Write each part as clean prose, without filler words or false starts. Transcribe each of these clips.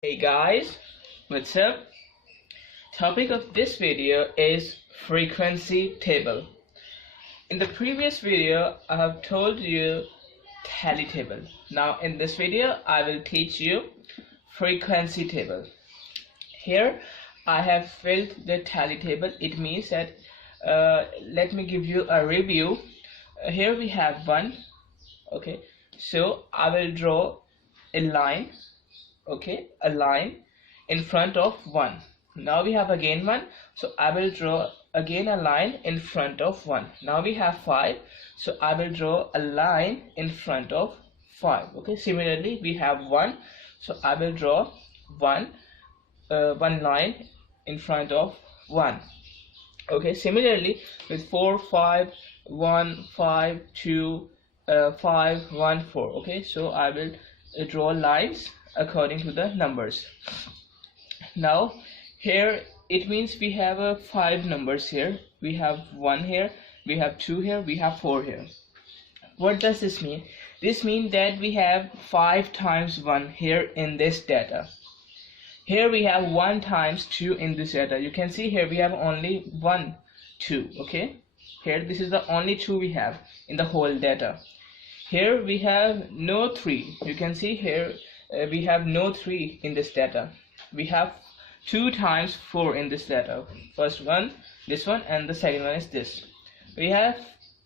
Hey guys, what's up? Topic of this video is frequency table. In the previous video, I have told you tally table. Now in this video, I will teach you frequency table. Here I have filled the tally table. It means that let me give you a review. Here we have 1. Okay, so I will draw a line. Okay, a line in front of 1. Now we have again 1, so I will draw again a line in front of 1. Now we have 5, so I will draw a line in front of 5. Okay, similarly we have 1, so I will draw one line in front of 1. Okay, similarly with 4, 5, 1, 5, 2, 5, 1, 4. Okay, so I will draw lines according to the numbers. Now here it means we have 5 numbers here. We have 1 here, we have 2 here, we have 4 here. What does this mean? This means that we have 5 times 1 here in this data. Here we have 1 times 2 in this data. You can see here we have only 1, 2. Okay, here this is the only 2 we have in the whole data. Here we have no 3. You can see here we have no 3 in this data. We have 2 times 4 in this data. First one, this one, and the second one is this. We have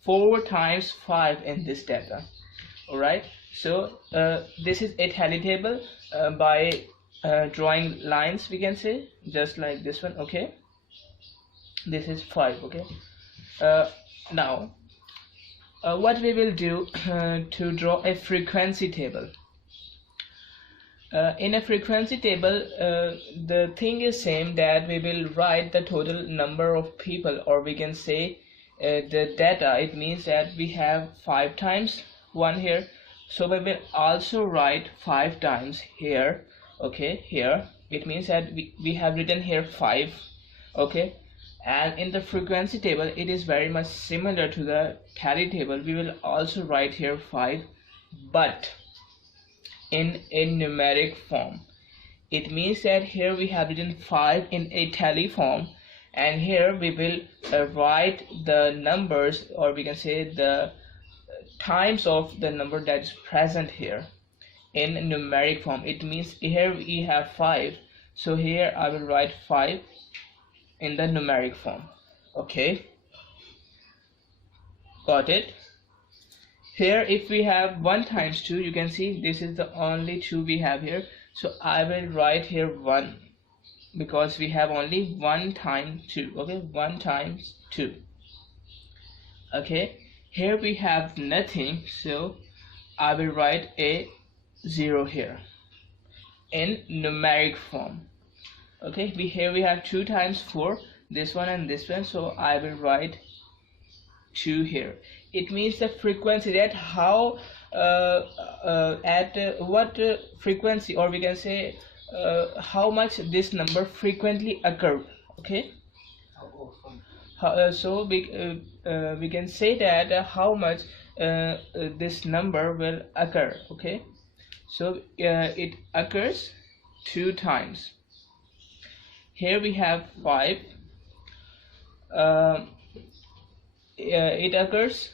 4 times 5 in this data. Alright, so this is a tally table by drawing lines, we can say, just like this one. Okay, this is 5. Okay, now what we will do to draw a frequency table. In a frequency table, the thing is same, that we will write the total number of people, or we can say the data. It means that we have 5 times 1 here, so we will also write 5 times here. Okay, here it means that we have written here 5. Okay, and in the frequency table it is very much similar to the tally table. We will also write here 5, but in a numeric form. It means that here we have written 5 in a tally form, and here we will write the numbers, or we can say the times of the number that is present here in numeric form. It means here we have 5, so here I will write 5 in the numeric form. Okay, got it? Here if we have 1 times 2, you can see this is the only 2 we have here, so I will write here 1, because we have only 1 times 2. Okay, 1 times 2. Okay, here we have nothing, so I will write a 0 here in numeric form. Okay, here we have 2 times 4, this one and this one, so I will write 2 here. It means the frequency, that how at what frequency, or we can say how much this number frequently occur. Okay, so we can say that how much this number will occur. Okay, so it occurs 2 times. Here we have 5. It occurs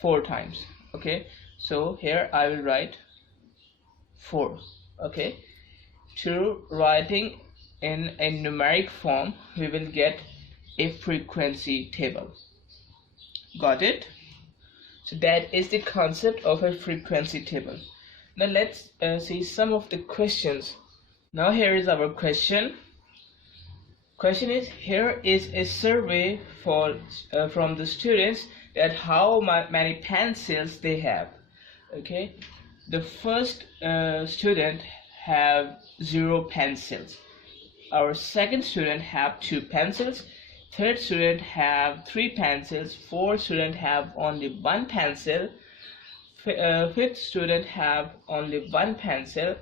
4 times. Okay, so here I will write 4. Okay, to writing in a numeric form, we will get a frequency table. Got it? So that is the concept of a frequency table. Now let's see some of the questions. Now here is our question. Question is, here is a survey for from the students, that how many pencils they have. Okay, the first student have 0 pencils. Our second student have 2 pencils. Third student have 3 pencils. Fourth student have only 1 pencil. Fifth student have only 1 pencil.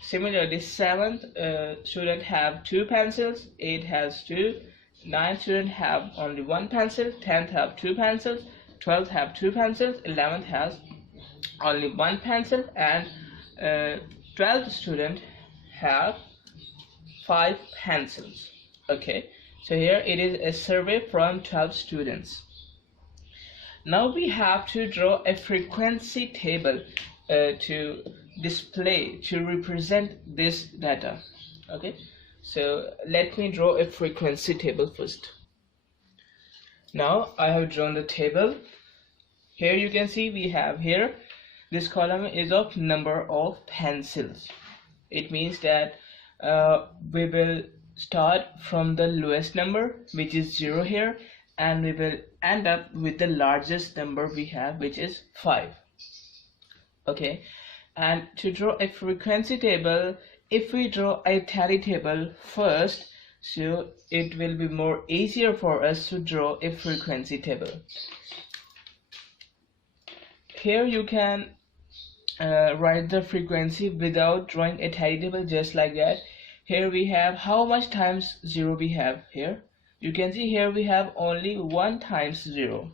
Similarly, 7th student have 2 pencils. 8th has 2. 9th student have only 1 pencil. 10th have 2 pencils. 12th have 2 pencils. 11th has only 1 pencil, and 12th student have 5 pencils. Okay, so here it is a survey from 12 students. Now we have to draw a frequency table to display, to represent this data. Okay, so let me draw a frequency table first. Now I have drawn the table. Here you can see we have here, this column is of number of pencils. It means that we will start from the lowest number, which is 0 here, and we will end up with the largest number we have, which is 5. Okay, and to draw a frequency table, if we draw a tally table first, so it will be more easier for us to draw a frequency table. Here you can write the frequency without drawing a tally table, just like that. Here we have how much times 0 we have here. You can see here we have only 1 times 0.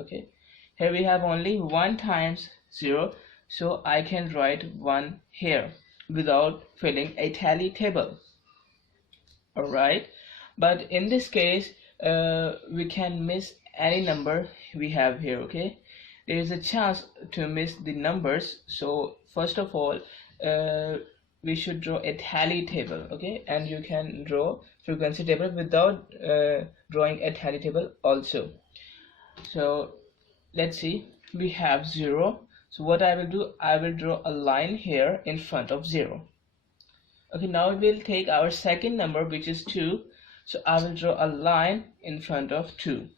Okay, here we have only 1 times 0, so I can write 1 here without filling a tally table. Alright, but in this case we can miss any number we have here. Okay, there is a chance to miss the numbers, so first of all we should draw a tally table. Okay, and you can draw frequency table without drawing a tally table also. So let's see, we have 0, so what I will do, I will draw a line here in front of 0. Okay, now we will take our second number, which is 2, so I will draw a line in front of 2.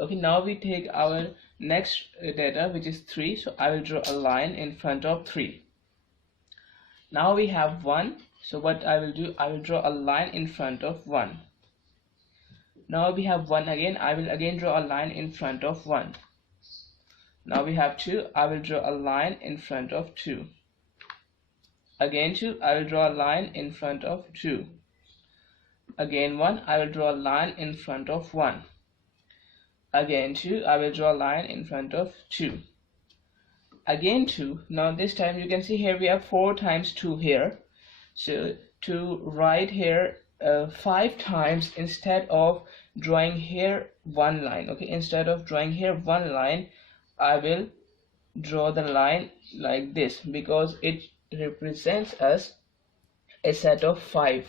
Okay, now we take our next data, which is 3, so I will draw a line in front of 3. Now we have 1, so what I will do, I will draw a line in front of 1. Now we have 1 again, I will again draw a line in front of 1. Now we have 2, I will draw a line in front of 2. Again 2, I will draw a line in front of 2. Again 1, I will draw a line in front of 1. Again 2, I will draw a line in front of 2. Again 2. Now this time you can see here we have 4 times 2 here. So to write here 5 times, instead of drawing here 1 line, okay, instead of drawing here 1 line, I will draw the line like this, because it represents us a set of 5.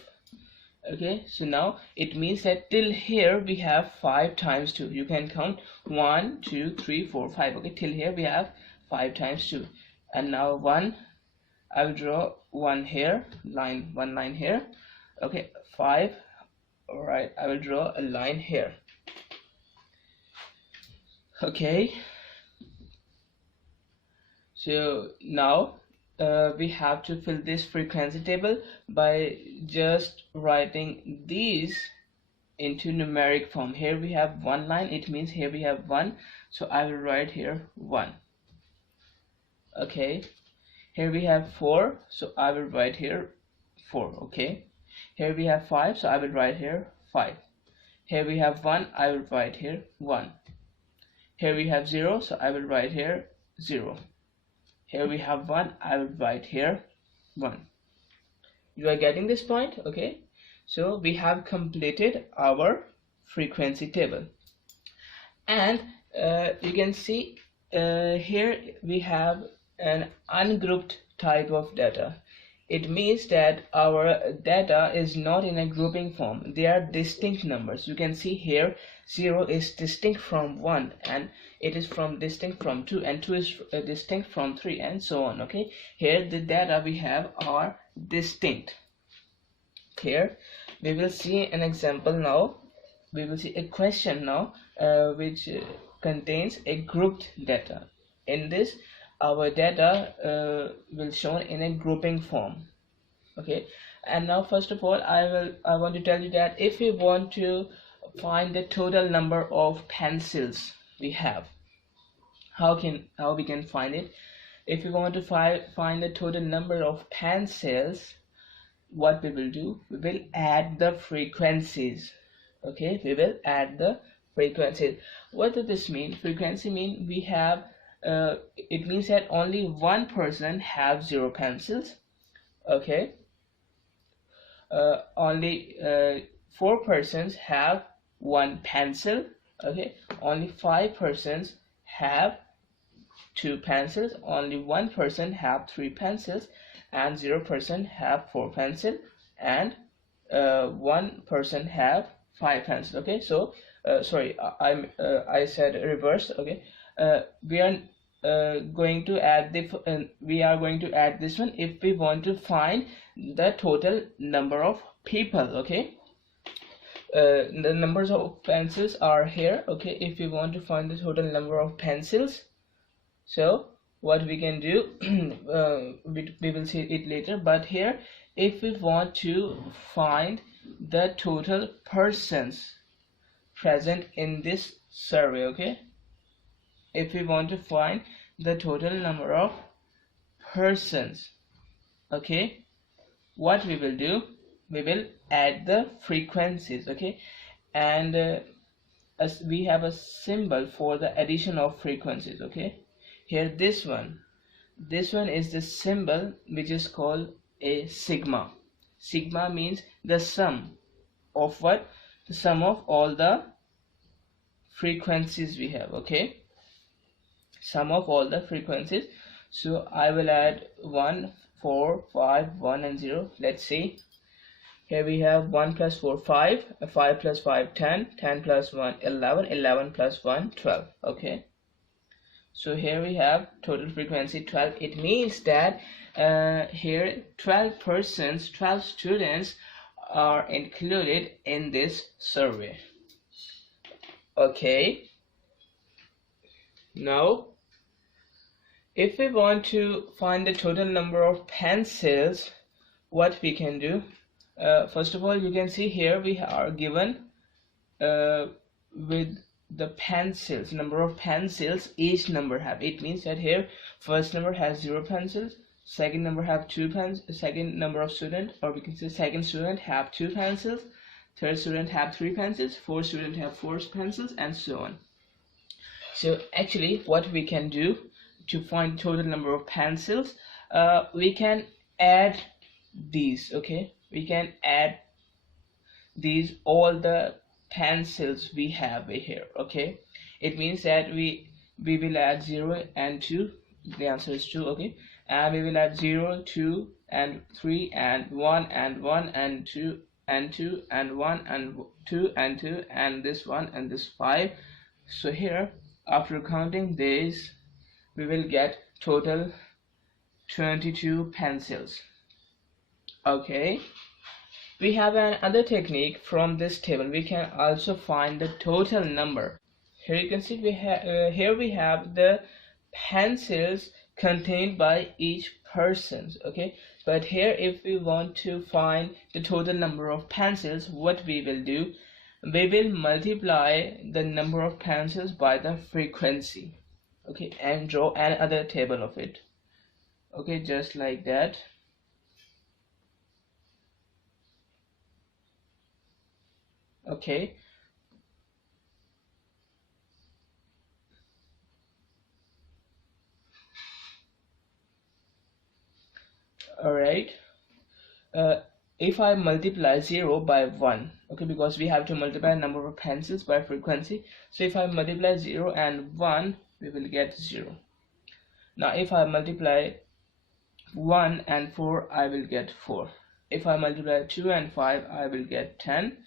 Okay, so now it means that till here we have 5 times 2. You can count 1 2 3 4 5. Okay, till here we have 5 times 2. And now 1, I will draw 1 here, line, 1 line here. Okay, 5. Alright, I will draw a line here. Okay, so now we have to fill this frequency table by just writing these into numeric form. Here we have 1 line, it means here we have 1, so I will write here 1. Okay, here we have 4, so I will write here 4. Okay, here we have 5, so I will write here 5. Here we have 1, I will write here 1. Here we have 0, so I will write here 0. Here we have 1, I will write here 1. You are getting this point? Okay, so we have completed our frequency table. And you can see here we have an ungrouped type of data. It means that our data is not in a grouping form. They are distinct numbers. You can see here 0 is distinct from 1, and it is distinct from 2, and 2 is distinct from 3, and so on. Okay, here the data we have are distinct. Here we will see an example now. We will see a question now which contains a grouped data. In this, our data will shown in a grouping form. Okay, and now first of all I want to tell you that if we want to find the total number of pencils we have, how we can find it? If we want to find the total number of pencils, what we will do, we will add the frequencies. Okay, we will add the frequencies. What does this mean? Frequency mean we have it means that only one person have 0 pencils. Okay, only 4 persons have 1 pencil. Okay, only 5 persons have 2 pencils, only 1 person have 3 pencils, and 0% have 4 pencils, and 1 person have 5 pencils. Okay, so sorry, I said reverse. Okay, we are going to add we are going to add this one if we want to find the total number of people. Okay, the numbers of pencils are here. Okay, if we want to find the total number of pencils, so what we can do, we will see it later, but here if we want to find the total persons present in this survey, okay, if we want to find the total number of persons, okay, what we will do, we will add the frequencies. Okay, and as we have a symbol for the addition of frequencies. Okay, here this one is the symbol which is called a sigma. Sigma means the sum of what? The sum of all the frequencies we have. Okay, sum of all the frequencies. So I will add 1, 4, 5, 1 and 0. Let's see. Here we have 1 plus 4, 5, 5 plus 5, 10, 10 plus 1, 11, 11 plus 1, 12. Okay, so here we have total frequency 12. It means that here 12 persons, 12 students are included in this survey. Okay, now if we want to find the total number of pencils, what we can do, first of all, you can see here we are given with the pencils, number of pencils each number have. It means that here first number has 0 pencils, second number have 2 pencils, second number of student, or we can say second student have 2 pencils, third student have 3 pencils, fourth student have 4 pencils, and so on. So actually what we can do to find total number of pencils, we can add these. Okay, we can add these all the pencils we have here. Okay, it means that we will add 0 and 2. The answer is 2. Okay, and we will add 0, 2 and 3 and 1 and 1 and 2 and 2 and 1 and 2 and 2 and this 1 and this 5. So here after counting these we will get total 22 pencils. Okay, we have another technique. From this table we can also find the total number. Here you can see here we have the pencils contained by each person. Okay, but here if we want to find the total number of pencils, what we will do, we will multiply the number of pencils by the frequency. Okay, and draw another table of it. Okay, just like that. Okay, all right. If I multiply 0 by 1, okay, because we have to multiply number of pencils by frequency, so if I multiply 0 and 1, we will get 0. Now if I multiply 1 and 4, I will get 4. If I multiply 2 and 5, I will get 10.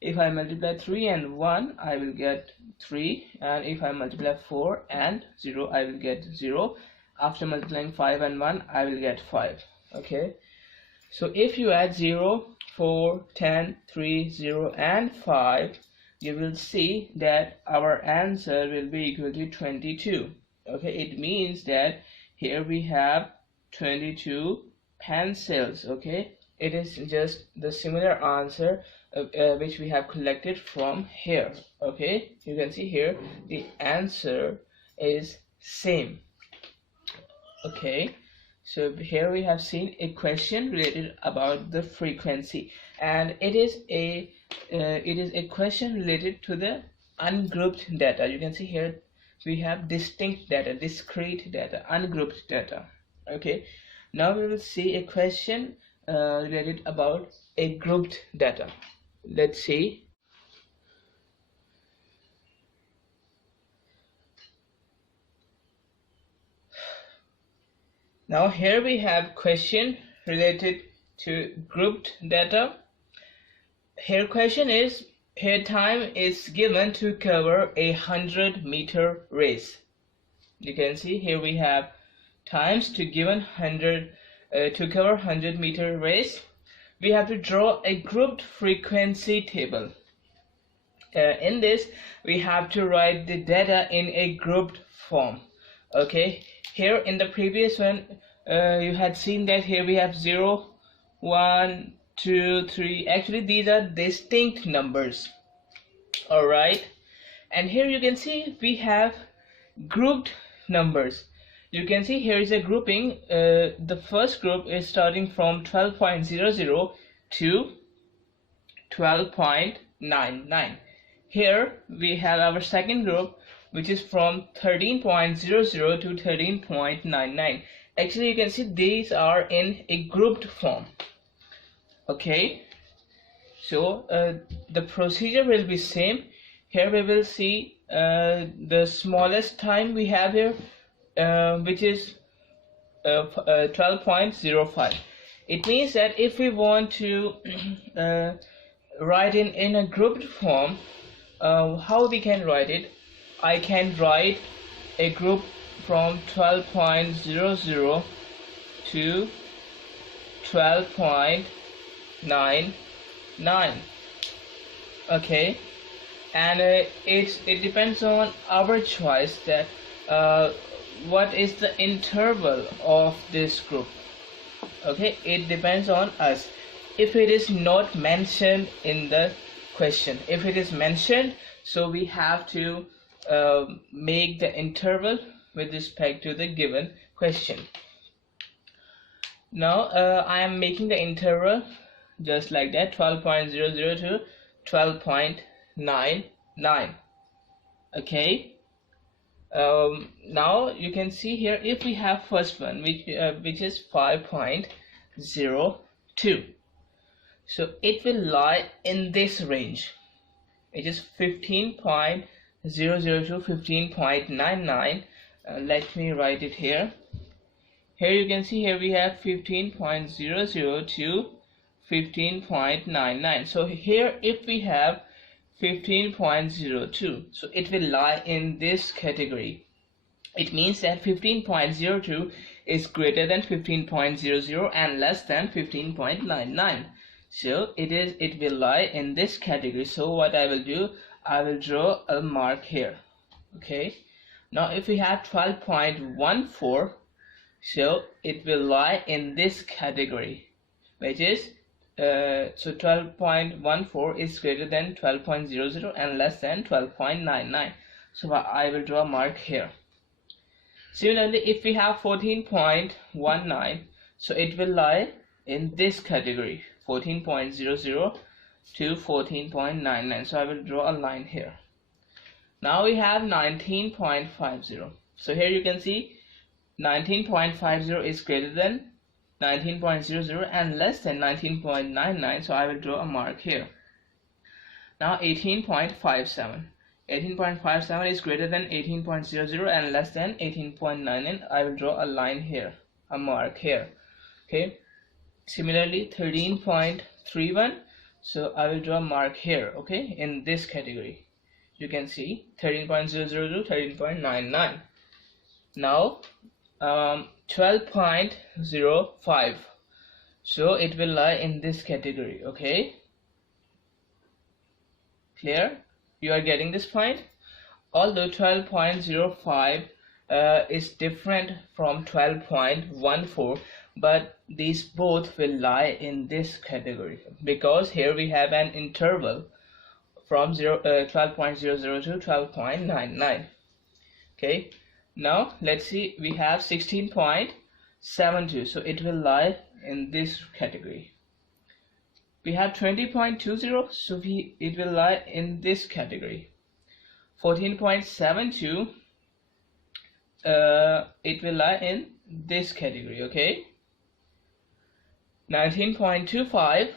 If I multiply 3 and 1, I will get 3. And if I multiply 4 and 0, I will get 0. After multiplying 5 and 1, I will get 5. Okay, so if you add 0, 4, 10, 3, 0 and 5, you will see that our answer will be equal to 22. Okay, it means that here we have 22 pencils. Okay, it is just the similar answer which we have collected from here. Okay, you can see here the answer is same. Okay, so here we have seen a question related about the frequency, and it is a question related to the ungrouped data. You can see here we have distinct data, discrete data, ungrouped data. Okay, Now we will see a question related about a grouped data. Let's see. Now here we have question related to grouped data. Here question is, here time is given to cover a 100-meter race. You can see here we have times to given 100 to cover 100-meter race. We have to draw a grouped frequency table. In this we have to write the data in a grouped form. Okay, here in the previous one you had seen that here we have 0, 1, 2, 3. Actually these are distinct numbers. Alright, and here you can see we have grouped numbers. You can see here is a grouping. The first group is starting from 12.00 to 12.99. Here we have our second group, which is from 13.00 to 13.99. Actually you can see these are in a grouped form. Okay, so the procedure will be same. Here we will see the smallest time we have here, which is 12.05. It means that if we want to write in a grouped form, how we can write it? I can write a group from 12.00 to 12.99. Okay, and it depends on our choice that what is the interval of this group. Okay, it depends on us. If it is not mentioned in the question, if it is mentioned, so we have to make the interval with respect to the given question. Now I am making the interval just like that, 12.00 to 12.99. okay. Now you can see here, if we have first one which is 5.02, so it will lie in this range. It is 15.00 to 15.99. Let me write it here. Here you can see here we have 15.00 to 15.99. so here if we have 15.02, so it will lie in this category. It means that 15.02 is greater than 15.00 and less than 15.99. So it will lie in this category. So what I will do, I will draw a mark here. Okay, now if we have 12.14, so it will lie in this category, which is so 12.14 is greater than 12.00 and less than 12.99. so I will draw a mark here. Similarly, if we have 14.19, so it will lie in this category, 14.00 to 14.99. so I will draw a line here. Now we have 19.50. so here you can see 19.50 is greater than 19.00 and less than 19.99. so I will draw a mark here. Now 18.57. 18.57 is greater than 18.00 and less than 18.99. I will draw a line here, a mark here. Okay. Similarly 13.31, so I will draw a mark here. Okay, in this category you can see 13.00 to 13.99. now 12.05, so it will lie in this category. Okay, clear? You are getting this point? Although 12.05 is different from 12.14, but these both will lie in this category because here we have an interval from 12.00 to 12.99. okay, now let's see, we have 16.72, so it will lie in this category. We have 20.20, so it will lie in this category. 14.72, it will lie in this category. Okay, 19.25,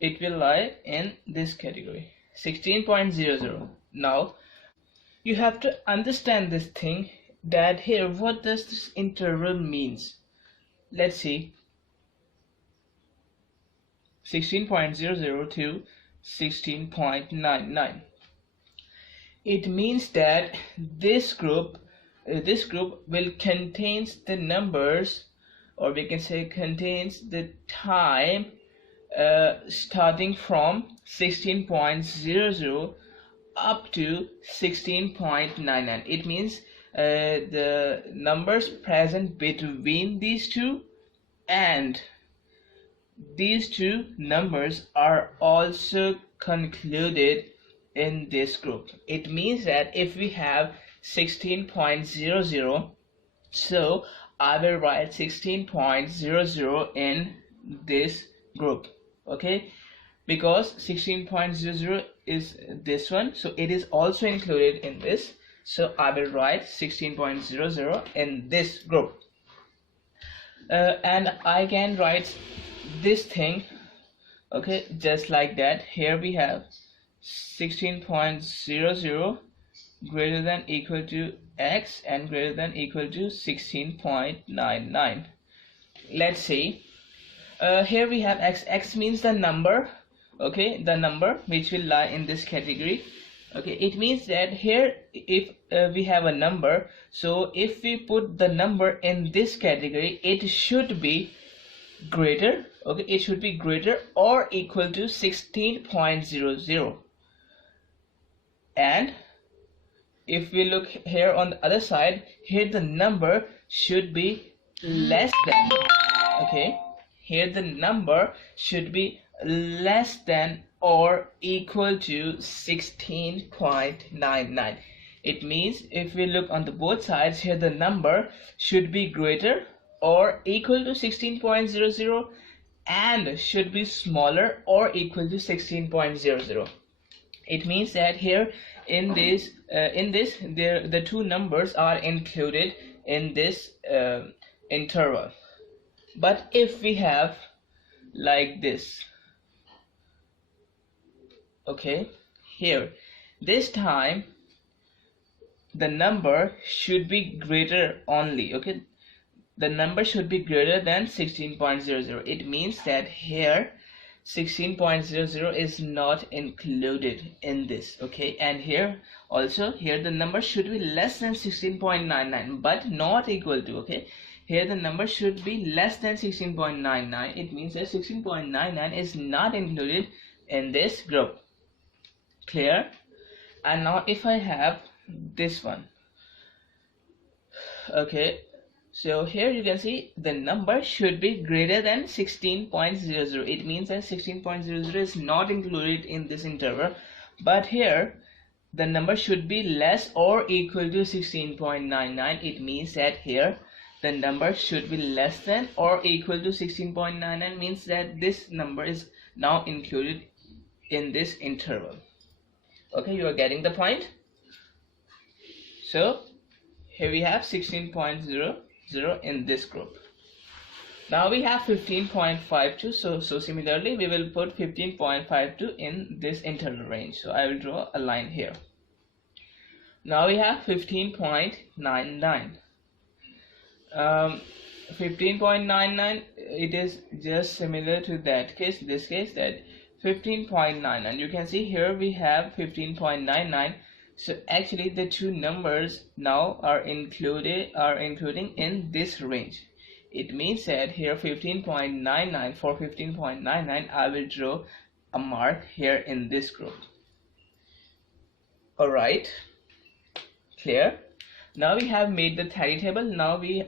it will lie in this category. 16.00. Now you have to understand this thing, that here what does this interval means. Let's see. 16.00 to 16.99. It means that this group will contains the numbers, or we can say contains the time starting from 16.00 up to 16.99. It means the numbers present between these two, and these two numbers are also concluded in this group. It means that if we have 16.00, so I will write 16.00 in this group, okay, because 16.00 is this one, so it is also included in this, so I will write 16.00 in this group. And I can write this thing, okay, just like that. Here we have 16.00 greater than equal to x and greater than equal to 16.99. Let's see. Here we have x. X means the number, okay, the number which will lie in this category. Okay, it means that here if we have a number, so if we put the number in this category, it should be greater, okay, it should be greater or equal to 16.00. And if we look here on the other side, here the number should be less than, okay, here the number should be less than or equal to 16.99. It means if we look on the both sides, here the number should be greater or equal to 16.00 and should be smaller or equal to 16.00. It means that here in this the two numbers are included in this interval. But if we have like this, okay, here this time the number should be greater only, okay, the number should be greater than 16.00. It means that here 16.00 is not included in this, okay, and here also, here the number should be less than 16.99 but not equal to, okay, here the number should be less than 16.99. It means that 16.99 is not included in this group. Clear? And now if I have this one, okay, so here you can see the number should be greater than 16.00. It means that 16.00 is not included in this interval, but here the number should be less or equal to 16.99. It means that here the number should be less than or equal to 16.99, means that this number is now included in this interval. Okay, you are getting the point? So here we have 16.00 in this group. Now we have 15.52, so similarly we will put 15.52 in this interval range. So I will draw a line here. Now we have 15.99. 15.99, it is just similar to that case, this case, that 15.99. You can see here we have 15.99. So actually the two numbers now are including in this range. It means that here 15.99, for 15.99 I will draw a mark here in this group. Alright, clear? Now we have made the tally table. Now we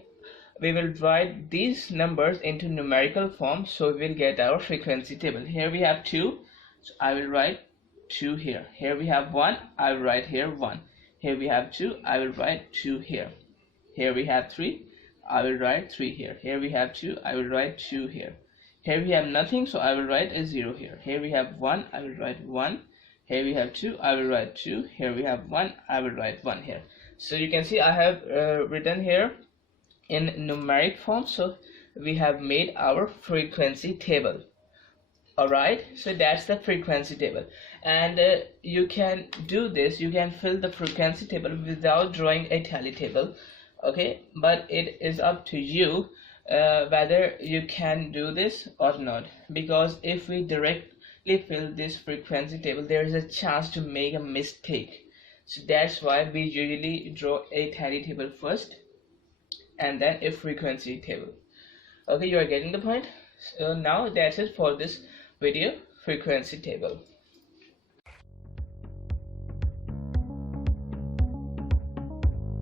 will write these numbers into numerical form, so we will get our frequency table. Here we have 2, so I will write 2 here. Here we have 1, I will write here 1. Here we have 2, I will write 2 here. Here we have 3, I will write 3 here. Here we have 2, I will write 2 here. Here we have nothing, so I will write a 0 here. Here we have 1, I will write 1. Here we have 2, I will write 2. Here we have 1, I will write 1 here. So you can see I have written here in numeric form. So we have made our frequency table. Alright, so that's the frequency table, and you can do this, you can fill the frequency table without drawing a tally table, okay, but it is up to you whether you can do this or not, because if we directly fill this frequency table, there is a chance to make a mistake. So that's why we usually draw a tally table first and then a frequency table. Okay, you are getting the point? So now that's it for this video, frequency table.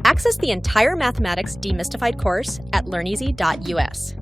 Access the entire Mathematics Demystified course at learneasy.us.